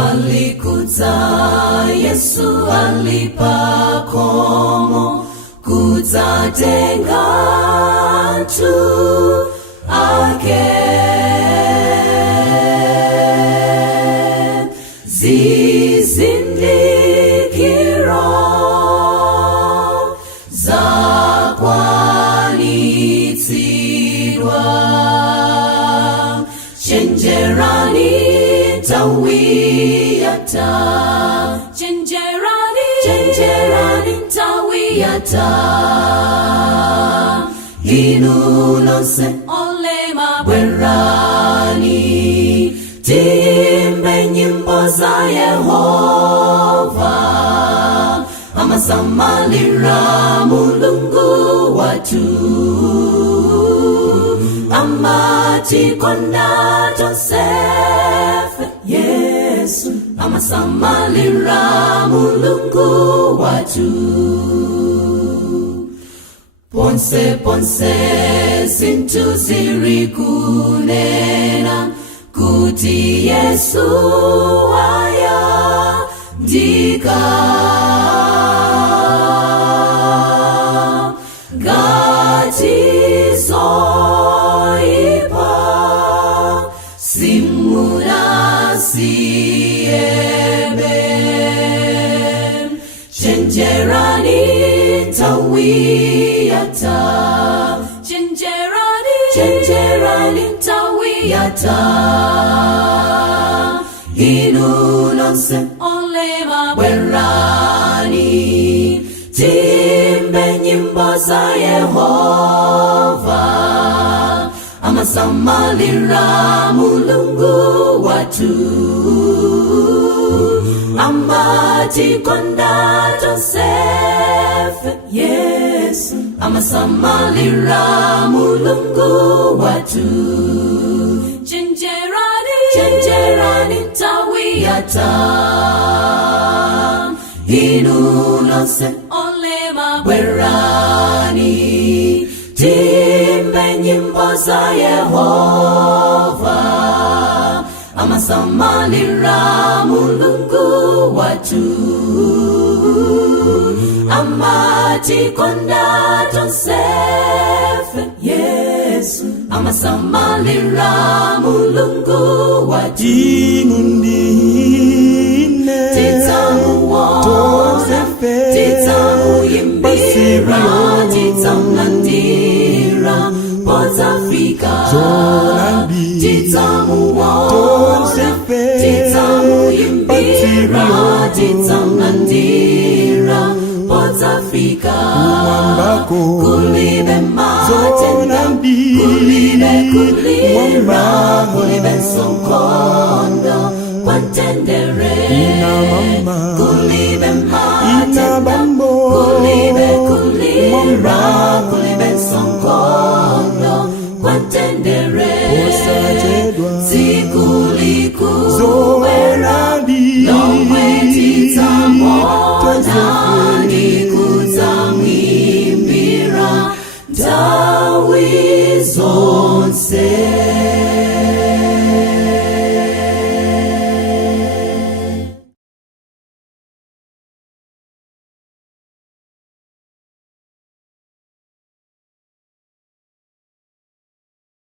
Kudza Yesu alipakomo, kudza tenga tu ake. Zizindikiro zakwanitirwa, chenjerani tawiyata, chenjerani tawiyata. Inulose olema bwerani, timbe nyimbo za Yehova. Amasamalira mulungu watu, amatikonda tosefe Yesu. Amasamalira mulungu watu, ponse sintu zirikunena kuti Yesu aya ndika. Gati zoipa simuna siebe, chenjerani tawiyata, chenjerani tawiyata. Inulose olema bwerani, timbe nyimbo za Yehova. Amasamalira mulungu watu, amatikonda tosefe Yesu. Amasamalira mulungu watu, chenjerani tawiyata. Inulose olema bwerani, timbe nyimbo za Yehova. Amasamalira mulungu watu, amatikonda tosefe Yesu. Amasamalira mulungu watu, inundine titamuona, titamuyimbira, titamlandira potafika. Titamuona, titamuyimbira, titamlandira potafika. Kulibe matenda, kulibe kulira, kulibe sonko